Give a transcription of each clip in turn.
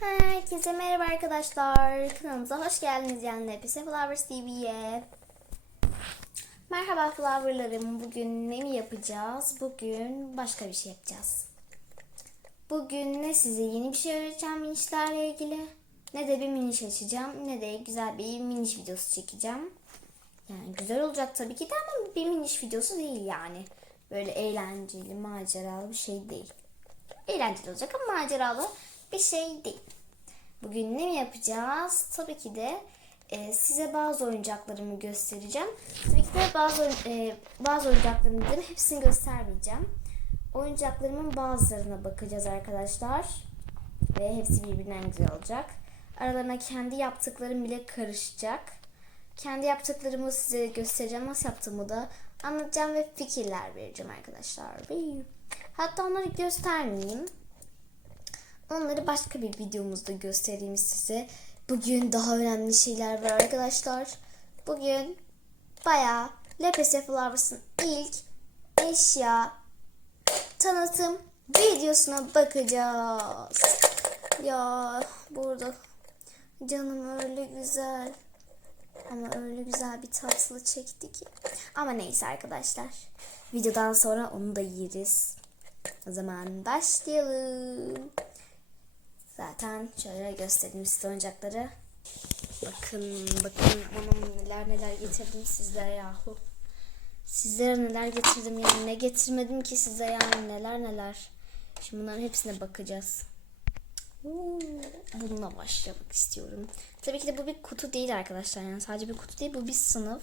Herkese merhaba arkadaşlar. Kanalımıza hoş geldiniz yani hepsi Flowers TV'ye. Merhaba Flower'larım. Bugün ne mi yapacağız? Bugün başka bir şey yapacağız. Bugün ne size yeni bir şey öğreteceğim minişlerle ilgili. Ne de bir miniş açacağım. Ne de güzel bir miniş videosu çekeceğim. Yani güzel olacak tabii ki de ama bir miniş videosu değil yani. Böyle eğlenceli, maceralı bir şey değil. Eğlenceli olacak ama maceralı bir şey değil. Bugün ne mi yapacağız? Tabii ki de e, size bazı oyuncaklarımı göstereceğim. Tabii ki de bazı e, bazı oyuncaklarımı dedim, hepsini göstermeyeceğim. Oyuncaklarımın bazılarına bakacağız arkadaşlar. Ve hepsi birbirinden güzel olacak. Aralarına kendi yaptıklarım bile karışacak. Kendi yaptıklarımı size göstereceğim. Nasıl yaptığımı da anlatacağım ve fikirler vereceğim arkadaşlar. Hatta onları göstermeyeyim. Onları başka bir videomuzda göstereyim size. Bugün daha önemli şeyler var arkadaşlar. Bugün bayağı LPS Flowers'ın ilk eşya tanıtım videosuna bakacağız. Ya burada canım öyle güzel. Ama öyle güzel bir tatlı çekti ki. Ama neyse arkadaşlar. Videodan sonra onu da yeriz. O zaman başlayalım. Zaten şöyle göstereyim size oyuncakları. Bakın bakın anam neler neler getirdim sizlere yahu. Sizlere neler getirdim yani ne getirmedim ki size yani neler neler. Şimdi bunların hepsine bakacağız. Bununla başlamak istiyorum. Tabii ki de bu bir kutu değil arkadaşlar. Yani sadece bir kutu değil bu bir sınıf.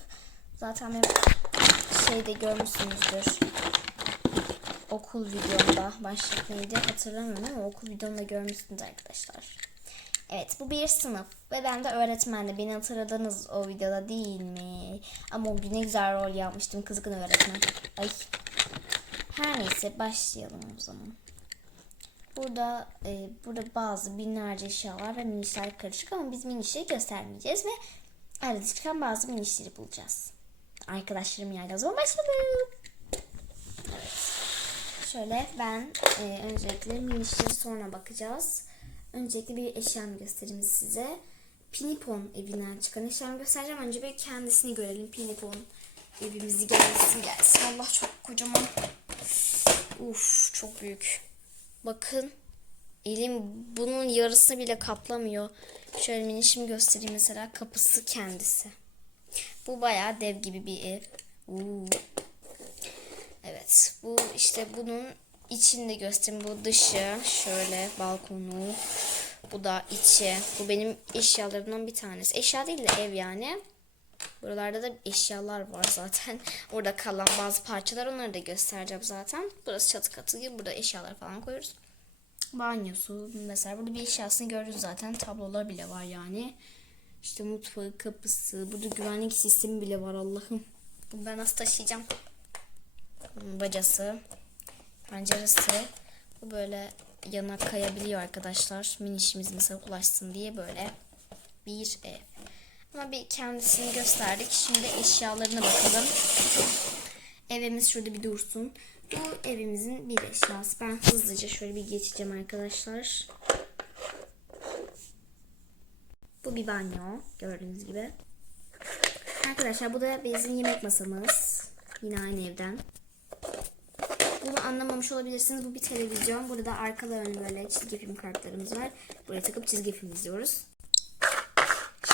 Zaten benim şeyde görmüşsünüzdür okul videomda başlık neydi hatırlamıyorum ama okul videomda görmüşsünüz arkadaşlar. Evet bu bir sınıf ve ben de öğretmenle beni hatırladınız o videoda değil mi? Ama o gün ne güzel rol yapmıştım kızgın öğretmen. Ay. Her neyse başlayalım o zaman. Burada e, burada bazı binlerce eşyalar ve minişler karışık ama biz minişleri göstermeyeceğiz ve arada çıkan bazı minişleri bulacağız. Arkadaşlarım yani o zaman başlayalım. Şöyle ben e, öncelikle minişleri sonra bakacağız. Öncelikle bir eşyamı göstereyim size. Pinipon evinden çıkan eşyamı göstereceğim. Önce bir kendisini görelim. Pinipon evimizi gelsin gelsin. Allah çok kocaman. Uf çok büyük. Bakın elim bunun yarısı bile kaplamıyor. Şöyle minişimi göstereyim mesela. Kapısı kendisi. Bu bayağı dev gibi bir ev. Uuu. Evet bu işte bunun içinde göstereyim. Bu dışı şöyle balkonu. Bu da içi. Bu benim eşyalarımdan bir tanesi. Eşya değil de ev yani. Buralarda da eşyalar var zaten. Orada kalan bazı parçalar onları da göstereceğim zaten. Burası çatı katı gibi. Burada eşyalar falan koyuyoruz. Banyosu mesela. Burada bir eşyasını gördünüz zaten. Tablolar bile var yani. İşte mutfağı, kapısı. Burada güvenlik sistemi bile var Allah'ım. Bunu ben nasıl taşıyacağım? Bacası, penceresi. Bu böyle yana kayabiliyor arkadaşlar. Minişimiz mesela ulaşsın diye böyle bir ev. Ama bir kendisini gösterdik. Şimdi eşyalarına bakalım. Evimiz şurada bir dursun. Bu evimizin bir eşyası. Ben hızlıca şöyle bir geçeceğim arkadaşlar. Bu bir banyo. Gördüğünüz gibi. Arkadaşlar bu da bizim yemek masamız. Yine aynı evden. Bunu anlamamış olabilirsiniz. Bu bir televizyon. Burada arkalı ön böyle çizgi film kartlarımız var. Buraya takıp çizgi film izliyoruz.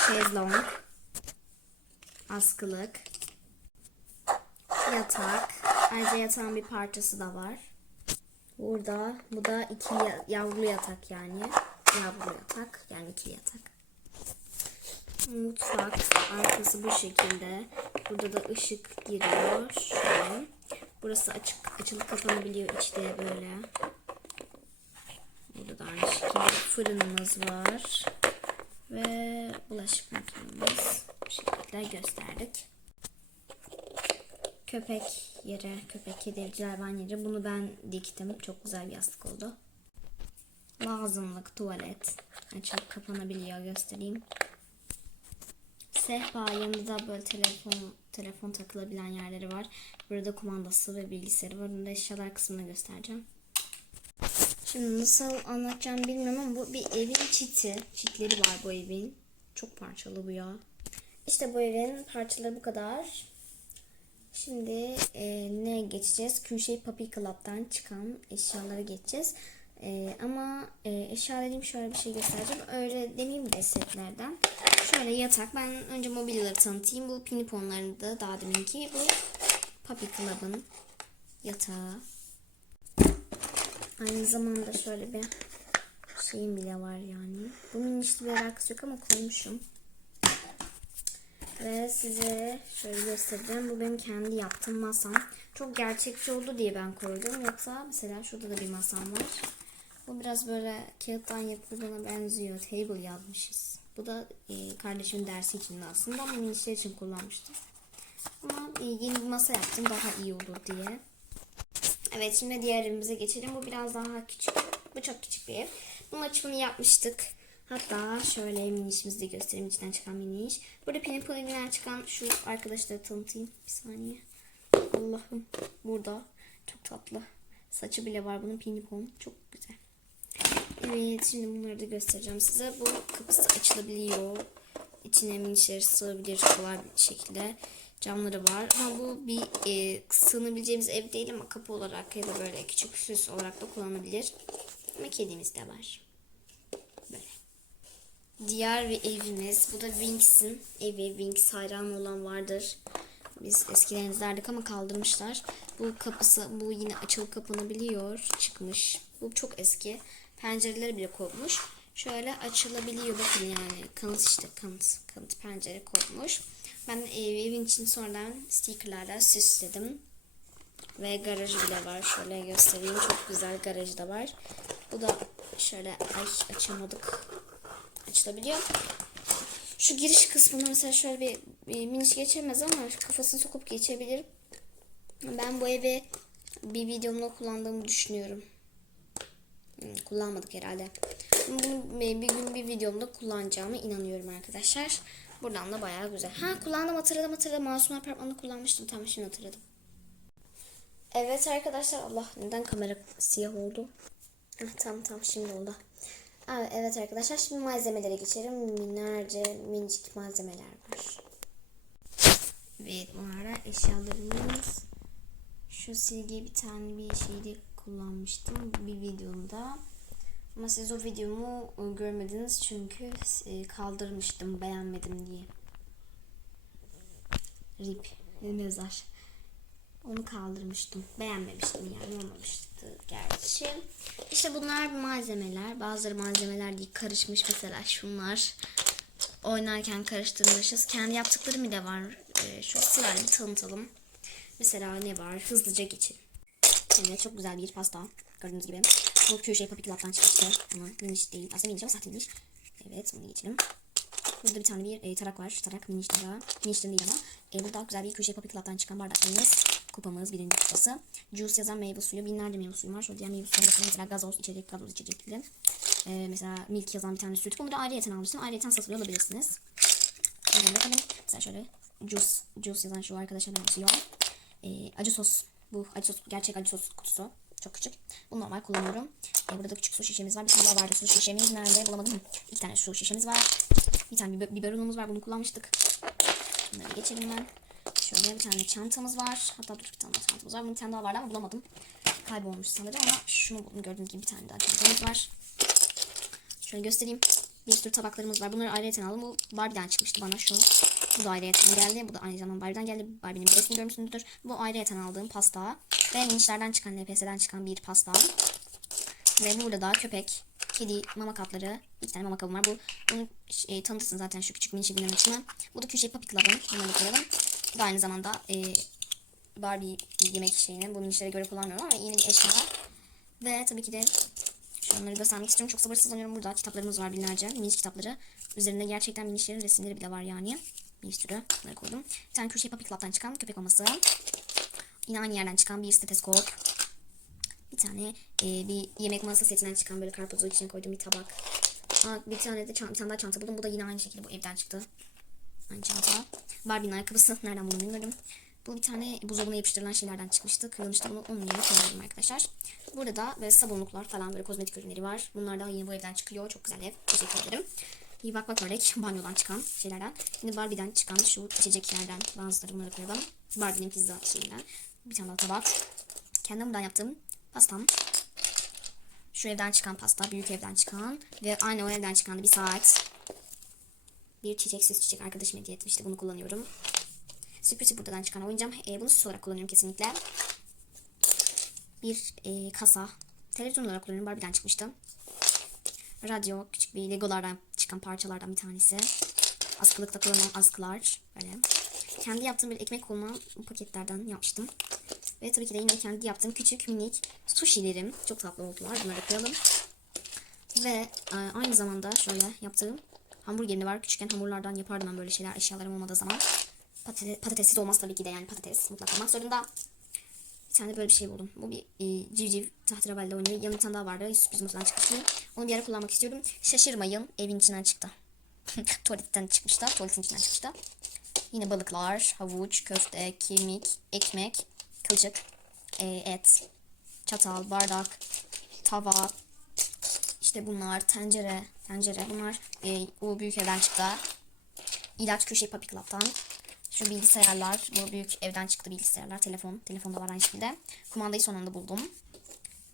Şezlong. Askılık. Yatak. Ayrıca yatağın bir parçası da var. Burada bu da iki ya- yavru yatak yani. Yavru yatak yani iki yatak. Mutfak arkası bu şekilde. Burada da ışık giriyor. Şöyle. Burası açık açılıp kapanabiliyor içte böyle. Burada da aynı şekilde fırınımız var. Ve bulaşık makinemiz bu şekilde gösterdik. Köpek yeri, köpek kedi hayvan yeri. Bunu ben diktim. Çok güzel bir yastık oldu. Lazımlık tuvalet. Açılıp kapanabiliyor göstereyim. Sehpa yanında böyle telefon telefon takılabilen yerleri var. Burada kumandası ve bilgisayarı var. Bunu da eşyalar kısmını göstereceğim. Şimdi nasıl anlatacağım bilmiyorum ama bu bir evin çiti. Çitleri var bu evin. Çok parçalı bu ya. İşte bu evin parçaları bu kadar. Şimdi e, ne geçeceğiz? Kürşey Papi Club'dan çıkan eşyaları geçeceğiz. E, ama e, eşya dediğim şöyle bir şey göstereceğim. Öyle demeyeyim de setlerden. Şöyle yatak. Ben önce mobilyaları tanıtayım. Bu piniponların da daha deminki. Bu Papi Club'ın yatağı. Aynı zamanda şöyle bir şeyim bile var yani. Bunun işte bir alakası yok ama koymuşum. Ve size şöyle göstereceğim. Bu benim kendi yaptığım masam. Çok gerçekçi oldu diye ben koydum. Yoksa mesela şurada da bir masam var. Bu biraz böyle kağıttan yapıldığına benziyor. Table yazmışız. Bu da e, kardeşimin dersi için aslında ama minişler için kullanmıştım. Ama e, yeni bir masa yaptım daha iyi olur diye. Evet şimdi diğer evimize geçelim. Bu biraz daha küçük. Bu çok küçük bir ev. Bunun açımını yapmıştık. Hatta şöyle minişimizi de göstereyim içinden çıkan miniş. Burada Pineapple evinden çıkan şu arkadaşları tanıtayım. Bir saniye. Allah'ım burada. Çok tatlı. Saçı bile var bunun Pineapple. Çok güzel. Evet şimdi bunları da göstereceğim size. Bu kapısı açılabiliyor. İçine minişleri sığabilir kolay bir şekilde. Camları var. Ama bu bir e, sığınabileceğimiz ev değil ama kapı olarak ya da böyle küçük süs olarak da kullanılabilir. Ama kedimiz de var. Böyle. Diğer bir evimiz. Bu da Wings'in evi. Wings hayran olan vardır. Biz eskiden izlerdik ama kaldırmışlar. Bu kapısı bu yine açılıp kapanabiliyor. Çıkmış. Bu çok eski. Pencereleri bile kopmuş. Şöyle açılabiliyor bakın yani. Kanıt işte kanıt. Kanıt pencere kopmuş. Ben e, evin için sonradan stickerlarla süsledim. Ve garajı bile var. Şöyle göstereyim. Çok güzel garajı da var. Bu da şöyle ay açamadık. Açılabiliyor. Şu giriş kısmını mesela şöyle bir, bir minik geçemez ama kafasını sokup geçebilir. Ben bu evi bir videomda kullandığımı düşünüyorum. Kullanmadık herhalde. Bunu bir gün bir videomda kullanacağımı inanıyorum arkadaşlar. Buradan da bayağı güzel. Ha kullandım hatırladım hatırladım. Masum Apartmanı'nı kullanmıştım. Tamam şimdi hatırladım. Evet arkadaşlar Allah neden kamera siyah oldu? Ah, tamam tamam şimdi oldu. Aa, evet arkadaşlar şimdi malzemelere geçelim. Binlerce minicik malzemeler var. Evet bunlara eşyalarımız. Şu silgi bir tane bir şeyde kullanmıştım bir videomda. Ama siz o videomu e, görmediniz çünkü e, kaldırmıştım beğenmedim diye. Rip mezar. Onu kaldırmıştım. Beğenmemiştim yani olmamıştı gerçi. İşte bunlar malzemeler. Bazıları malzemeler değil karışmış mesela şunlar. Oynarken karıştırmışız. Kendi yaptıklarım bile var. Ee, şu sırayla bir tanıtalım. Mesela ne var? Hızlıca geçin. Evet çok güzel bir pasta. Gördüğünüz gibi. Bu köşe Papi Club'dan çıkmıştı. Ama miniş değil. Aslında miniş ama sahte miniş. Evet bunu geçelim. Burada bir tane bir e, tarak var. Tarak miniş tarağı. Minişlerin değil ama. E, burada güzel bir köşe Papi Club'dan çıkan bardaklarımız. Kupamız birinci kupası. Juice yazan meyve suyu. Binlerce meyve suyu var. Şöyle diğer meyve suyu. Mesela gazoz içecek. Gazoz içecekli. E, mesela milk yazan bir tane süt. Bunu da ayrıyeten almıştım. Ayrıyeten satılıyor olabilirsiniz. Şöyle bakalım. Mesela şöyle juice, juice yazan şu arkadaşa benziyor. E, acı sos. Bu acı sos, gerçek acı sos kutusu. Çok küçük. Bunu normal kullanıyorum. E, burada da küçük su şişemiz var. Bir tane daha vardı su şişemiz. Nerede? Bulamadım mı? İki tane su şişemiz var. Bir tane biber, biber unumuz var. Bunu kullanmıştık. Bunları geçelim ben. Şöyle bir tane çantamız var. Hatta dur bir tane daha çantamız var. Bunun bir tane daha vardı ama bulamadım. Kaybolmuş sanırım ama şunu buldum. Gördüğünüz gibi bir tane daha çantamız var. Şöyle göstereyim. Bir sürü tabaklarımız var. Bunları ayrıyeten aldım. Bu Barbie'den çıkmıştı bana şu. Bu da ayrıyeten geldi. Bu da aynı zamanda Barbie'den geldi. Barbie'nin bir görmüşsünüzdür. Bu ayrıyeten aldığım pasta. Ve minişlerden çıkan, LPS'den çıkan bir pasta. Ve burada da köpek, kedi, mama kapları, bir tane mama kabım var. Bu, bunu e, tanıtırsın zaten şu küçük minişi dinlemek için. Bu da Kürşey Papi Club'ın. Bunları koyalım. Bu da aynı zamanda e, Barbie yemek şeyini. Bunu minişlere göre kullanmıyorum ama yeni bir eşya. Ve tabii ki de şunları göstermek istiyorum. Çok sabırsızlanıyorum. Burada kitaplarımız var binlerce. Miniş kitapları. Üzerinde gerçekten minişlerin resimleri bile var yani. Bir sürü. Bunları koydum. Bir tane Kürşey Papi Club'dan çıkan köpek maması. Yine aynı yerden çıkan bir stetoskop. Bir tane e, bir yemek masası setinden çıkan böyle karpuzu içine koyduğum bir tabak. Aa, bir tane de çan- bir tane daha çanta buldum. Bu da yine aynı şekilde bu evden çıktı. Aynı çanta. Barbie'nin ayakkabısı. Nereden buldum bilmiyorum. Bu bir tane buzdolabına yapıştırılan şeylerden çıkmıştı. Kırılmıştı. Bunu onun yerine kullanıyorum arkadaşlar. Burada da böyle sabunluklar falan böyle kozmetik ürünleri var. Bunlar da yine bu evden çıkıyor. Çok güzel ev. Teşekkür ederim. İyi bak bak örnek banyodan çıkan şeylerden. Şimdi Barbie'den çıkan şu içeceklerden bazıları bunları koyalım. Barbie'nin pizza şeyinden. Bir tane daha tabak. Kendim buradan yaptığım pastam. Şu evden çıkan pasta, büyük evden çıkan ve aynı o evden çıkan bir saat. Bir çiçek, süs çiçek arkadaşım hediye etmişti. Bunu kullanıyorum. Sürpriz buradan çıkan oyuncağım. E, bunu süs olarak kullanıyorum kesinlikle. Bir e, kasa. Televizyon olarak kullanıyorum. Barbie'den çıkmıştı. Radyo, küçük bir legolardan çıkan parçalardan bir tanesi. Askılıkta kullanılan askılar. Böyle. Kendi yaptığım bir ekmek kolma paketlerden yapmıştım. Ve tabii ki de yine kendi yaptığım küçük minik sushilerim. Çok tatlı oldular. Bunları koyalım. Ve e, aynı zamanda şöyle yaptığım hamburgerim de var. Küçükken hamurlardan yapardım ben böyle şeyler eşyalarım olmadığı zaman. Patates, patatessiz olmaz tabii ki de yani patates mutlaka olmak zorunda. Bir tane böyle bir şey buldum. Bu bir e, civciv tahterevalide oynuyor. Yanında bir tane daha vardı. Sürpriz masadan çıkmıştı. Onu bir ara kullanmak istiyordum. Şaşırmayın evin içinden çıktı. Tuvaletten çıkmıştı. Tuvaletin içinden çıkmıştı. Yine balıklar, havuç, köfte, kemik, ekmek, kılçık, e, et, çatal, bardak, tava, işte bunlar, tencere, tencere bunlar e, o büyük evden çıktı. İlaç köşe Papi. Şu bilgisayarlar, bu büyük evden çıktı bilgisayarlar, telefon, telefonda var aynı şekilde. Kumandayı son anda buldum.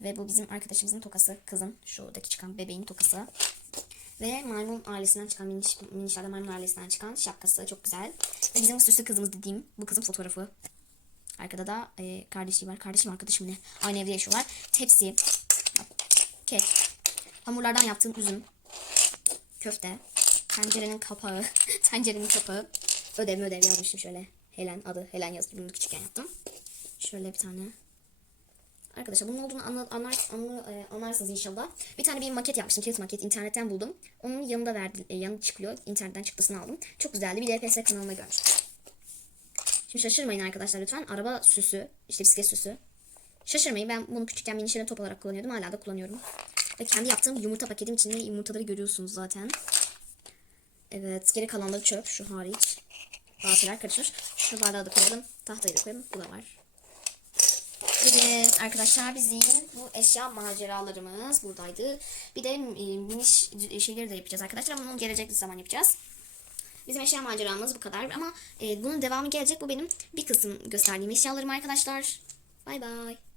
Ve bu bizim arkadaşımızın tokası, kızın, şuradaki çıkan bebeğin tokası. Ve maymun ailesinden çıkan, miniş, minişlerde maymun ailesinden çıkan şapkası çok güzel. Ve bizim süslü kızımız dediğim bu kızın fotoğrafı. Arkada da e, kardeşi var. Kardeşim arkadaşım ne? Aynı evde yaşıyorlar. Tepsi. Kek. Hamurlardan yaptığım üzüm. Köfte. Tencerenin kapağı. Tencerenin kapağı. Ödev ödev yazmıştım şöyle. Helen adı. Helen yazdım. Bunu küçükken yaptım. Şöyle bir tane. Arkadaşlar bunun olduğunu anla, anlar, anla, e, anlarsınız inşallah. Bir tane bir maket yapmıştım. Kağıt maket internetten buldum. Onun yanında verdi. E, yanı çıkıyor. İnternetten çıktısını aldım. Çok güzeldi. Bir LPS kanalına görmüştüm. Şimdi şaşırmayın arkadaşlar lütfen. Araba süsü, işte bisiklet süsü. Şaşırmayın ben bunu küçükken mini şirin top olarak kullanıyordum. Hala da kullanıyorum. Ve kendi yaptığım yumurta paketim içinde yumurtaları görüyorsunuz zaten. Evet geri kalanları çöp şu hariç. Bazı şeyler karışmış. Şu bardağı da koyalım. Tahtayı da koyalım. Bu da var. Evet arkadaşlar bizim bu eşya maceralarımız buradaydı. Bir de e, miniş şeyleri de yapacağız arkadaşlar ama onu gelecek zaman yapacağız. Bizim eşya maceramız bu kadar ama e, bunun devamı gelecek. Bu benim bir kısım gösterdiğim eşyalarım arkadaşlar. Bay bay.